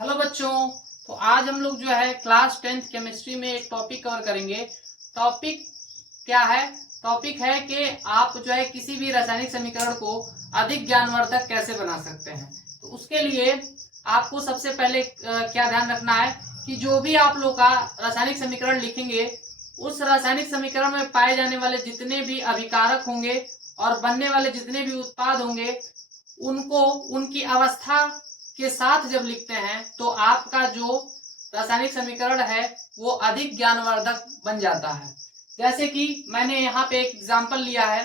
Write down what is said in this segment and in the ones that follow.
Hello बच्चों। तो आज हम लोग जो है क्लास 10th केमिस्ट्री में एक टॉपिक कवर करेंगे। टॉपिक क्या है? टॉपिक है कि आप जो है किसी भी रासायनिक समीकरण को अधिक ज्ञानवर्धक कैसे बना सकते हैं। तो उसके लिए आपको सबसे पहले क्या ध्यान रखना है कि जो भी आप लोग का रासायनिक समीकरण लिखेंगे उस रासायनिक समीकरण में पाए जाने वाले जितने भी अभिकारक होंगे और बनने वाले जितने भी उत्पाद होंगे उनको उनकी अवस्था के साथ जब लिखते हैं तो आपका जो रासायनिक समीकरण है वो अधिक ज्ञानवर्धक बन जाता है। जैसे कि मैंने यहाँ पे एक एग्जांपल लिया है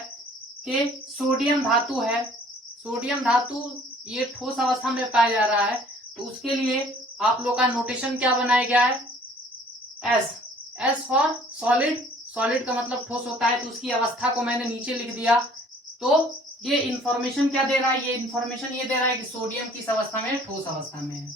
कि सोडियम धातु है। सोडियम धातु ये ठोस अवस्था में पाया जा रहा है, तो उसके लिए आप लोग का नोटेशन क्या बनाया गया है? S. S for solid. Solid का मतलब ठोस होता है, तो उसकी अवस्था को मैंने नीचे लिख दिया। तो ये इंफॉर्मेशन क्या दे रहा है? ये इंफॉर्मेशन ये दे रहा है कि सोडियम किस अवस्था में? ठोस अवस्था में है।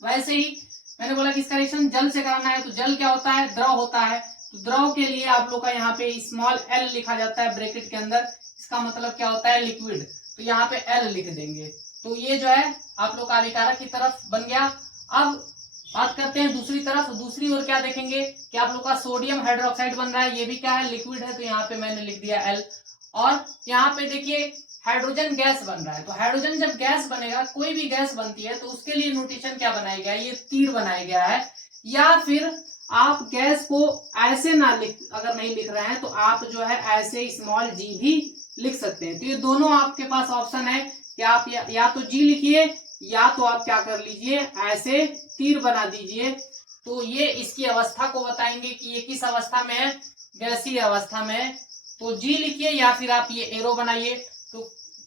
वैसे ही मैंने बोला कि इसका रिएक्शन जल से कराना है, तो जल क्या होता है? द्रव होता है। तो द्रव के लिए आप लोग का यहाँ पे स्मॉल एल लिखा जाता है ब्रैकेट के अंदर। इसका मतलब क्या होता है? लिक्विड। तो यहाँ पे एल लिख देंगे। तो ये जो है आप लोग का अभिकारक की तरफ बन गया। अब बात करते हैं दूसरी तरफ। दूसरी ओर क्या देखेंगे कि आप लोग का सोडियम हाइड्रोक्साइड बन रहा है। ये भी क्या है? लिक्विड है। तो यहाँ पे मैंने लिख दिया एल। और यहाँ पे देखिए हाइड्रोजन गैस बन रहा है। तो हाइड्रोजन जब गैस बनेगा, कोई भी गैस बनती है, तो उसके लिए नोटेशन क्या बनाया गया है? ये तीर बनाया गया है। या फिर आप गैस को ऐसे ना लिख, अगर नहीं लिख रहे हैं तो आप जो है ऐसे स्मॉल जी भी लिख सकते हैं। तो ये दोनों आपके पास ऑप्शन है कि आप या तो जी लिखिए या तो आप क्या कर लीजिए, ऐसे तीर बना दीजिए। तो ये इसकी अवस्था को बताएंगे कि ये किस अवस्था में है? गैसीय अवस्था में है। तो जी लिखिए या फिर आप ये एरो बनाइए। तो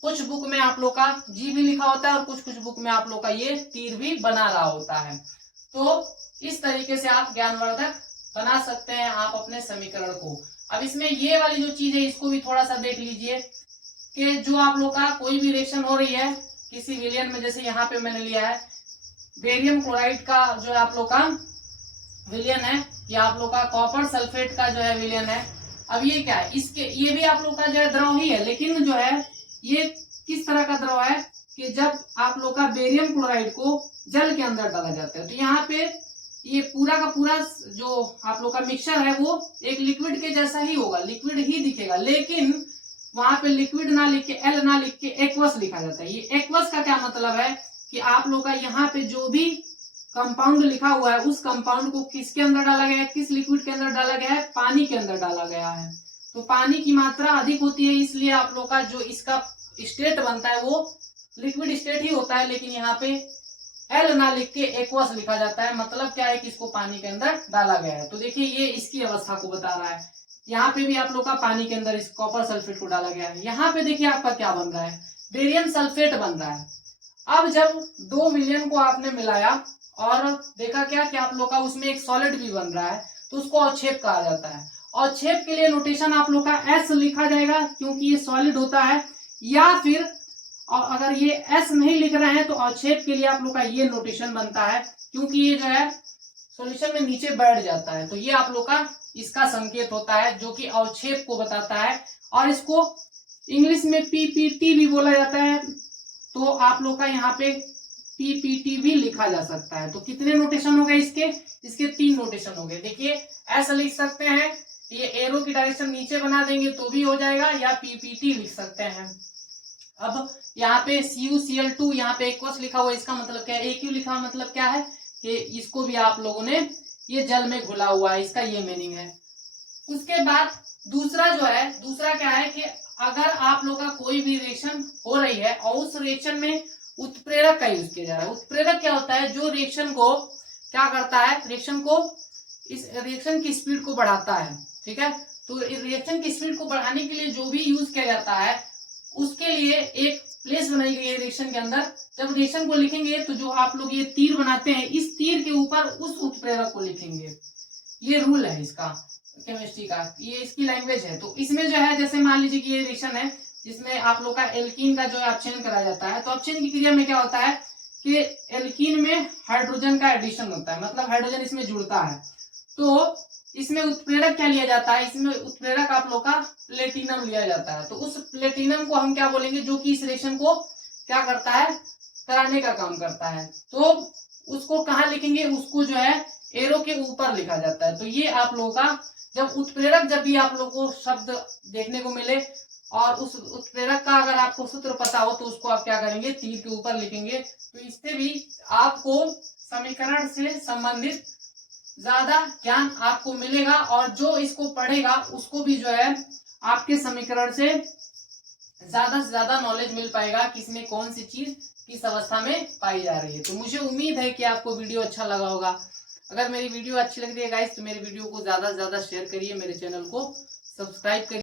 कुछ बुक में आप लोग का जी भी लिखा होता है और कुछ कुछ बुक में आप लोग का ये तीर भी बना रहा होता है। तो इस तरीके से आप ज्ञानवर्धक बना सकते हैं आप अपने समीकरण को। अब इसमें ये वाली जो चीज है इसको भी थोड़ा सा देख लीजिए कि जो आप लोग का कोई भी रिएक्शन हो रही है किसी विलियन में, जैसे यहाँ पे मैंने लिया है बेरियम क्लोराइड का जो आप लोग का विलियन है, या आप लोग का कॉपर सल्फेट का जो है विलियन है। अब ये क्या है? इसके ये भी आप लोग का जो है द्रव ही है, लेकिन जो है ये किस तरह का द्रव है कि जब आप लोग का बेरियम क्लोराइड को जल के अंदर डाला जाता है तो यहाँ पे ये पूरा का पूरा जो आप लोग का मिक्सचर है वो एक लिक्विड के जैसा ही होगा, लिक्विड ही दिखेगा। लेकिन वहां पे लिक्विड ना लिख के, एल ना लिख के एक्वस लिखा जाता है। ये एक्वस का क्या मतलब है कि आप लोग का यहाँ पे जो भी कंपाउंड लिखा हुआ है उस कंपाउंड को किसके अंदर डाला गया है? किस लिक्विड के अंदर डाला गया है? पानी के अंदर डाला गया है। तो पानी की मात्रा अधिक होती है, इसलिए आप लोग का जो इसका स्टेट बनता है वो लिक्विड स्टेट ही होता है। लेकिन यहाँ पे एल ना लिख के एक्वस लिखा जाता है। मतलब क्या है कि इसको पानी के अंदर डाला गया है। तो देखिए ये इसकी अवस्था को बता रहा है। यहाँ पे भी आप लोग का पानी के अंदर इस कॉपर सल्फेट को डाला गया है। यहाँ पे देखिए आपका क्या बन रहा है? बेरियम सल्फेट बन रहा है। अब जब 2 विलियन को आपने मिलाया और देखा क्या कि आप लोग का उसमें एक सॉलिड भी बन रहा है, तो उसको अवक्षेप कहा जाता है। अवक्षेप के लिए नोटेशन आप लोग का एस लिखा जाएगा क्योंकि ये सॉलिड होता है। या फिर और अगर ये एस नहीं लिख रहे हैं तो अवक्षेप के लिए आप लोग का ये नोटेशन बनता है क्योंकि ये जो है सॉल्यूशन में नीचे बैठ जाता है। तो ये आप लोग का इसका संकेत होता है जो कि अवक्षेप को बताता है। और इसको इंग्लिश में पीपीटी भी बोला जाता है। तो आप लोग का यहाँ पे पीपीटी भी लिखा जा सकता है। तो कितने नोटेशन हो गए इसके? इसके 3 नोटेशन हो गए। देखिए ऐसा लिख सकते हैं, ये एरो की डायरेक्शन नीचे बना देंगे तो भी हो जाएगा, या पीपीटी लिख सकते हैं। अब यहाँ पे CuCl2 यहाँ पे एक्वस लिखा हुआ है, इसका मतलब क्या है? AQ लिखा हुआ मतलब क्या है कि इसको भी आप लोगों ने ये जल में घुला हुआ है, इसका ये मीनिंग है। उसके बाद दूसरा जो है, दूसरा क्या है कि अगर आप लोग का कोई भी रिएक्शन हो रही है और उस रिएक्शन में उत्प्रेरक का यूज किया जा रहा है। उत्प्रेरक क्या होता है? जो रिएक्शन को क्या करता है? रिएक्शन को, इस रिएक्शन की स्पीड को बढ़ाता है। ठीक है, तो रिएक्शन की स्पीड को बढ़ाने के लिए जो भी यूज किया जाता है उसके लिए एक प्लेस बनाई गई है रिएक्शन के अंदर। जब रिएक्शन को लिखेंगे तो जो आप लोग ये तीर बनाते हैं, इस तीर के ऊपर उस उत्प्रेरक को लिखेंगे। ये रूल है इसका केमिस्ट्री का, ये इसकी लैंग्वेज है। तो इसमें जो है जैसे मान लीजिए कि ये रिएक्शन है जिसमें आप लोग का एल्कीन का जो है अपचयन कराया जाता है। तो अपचयन की क्रिया में क्या होता है कि एल्कीन में हाइड्रोजन का एडिशन होता है, मतलब हाइड्रोजन इसमें जुड़ता है। तो इसमें उत्प्रेरक क्या लिया जाता है? इसमें उत्प्रेरक आप लोग का प्लेटिनम लिया जाता है। तो उस प्लेटिनम को हम क्या बोलेंगे? जो कि इस रिएक्शन को क्या करता है? कराने का काम करता है। तो उसको कहाँ लिखेंगे, उसको जो है एरो के ऊपर लिखा जाता है। तो ये आप लोगों का जब उत्प्रेरक, जब भी आप लोगों को शब्द देखने को मिले और उस उत्प्रेरक का अगर आपको सूत्र पता हो तो उसको आप क्या करेंगे, तीर के ऊपर लिखेंगे। तो इससे भी आपको समीकरण से संबंधित ज्यादा ज्ञान आपको मिलेगा और जो इसको पढ़ेगा उसको भी जो है आपके समीकरण से ज्यादा नॉलेज मिल पाएगा कि इसमें कौन सी चीज किस अवस्था में पाई जा रही है। तो मुझे उम्मीद है कि आपको वीडियो अच्छा लगा होगा। अगर मेरी वीडियो अच्छी लग रही है गाइस तो मेरी वीडियो को ज्यादा से ज्यादा शेयर करिए, मेरे चैनल को सब्सक्राइब करिए।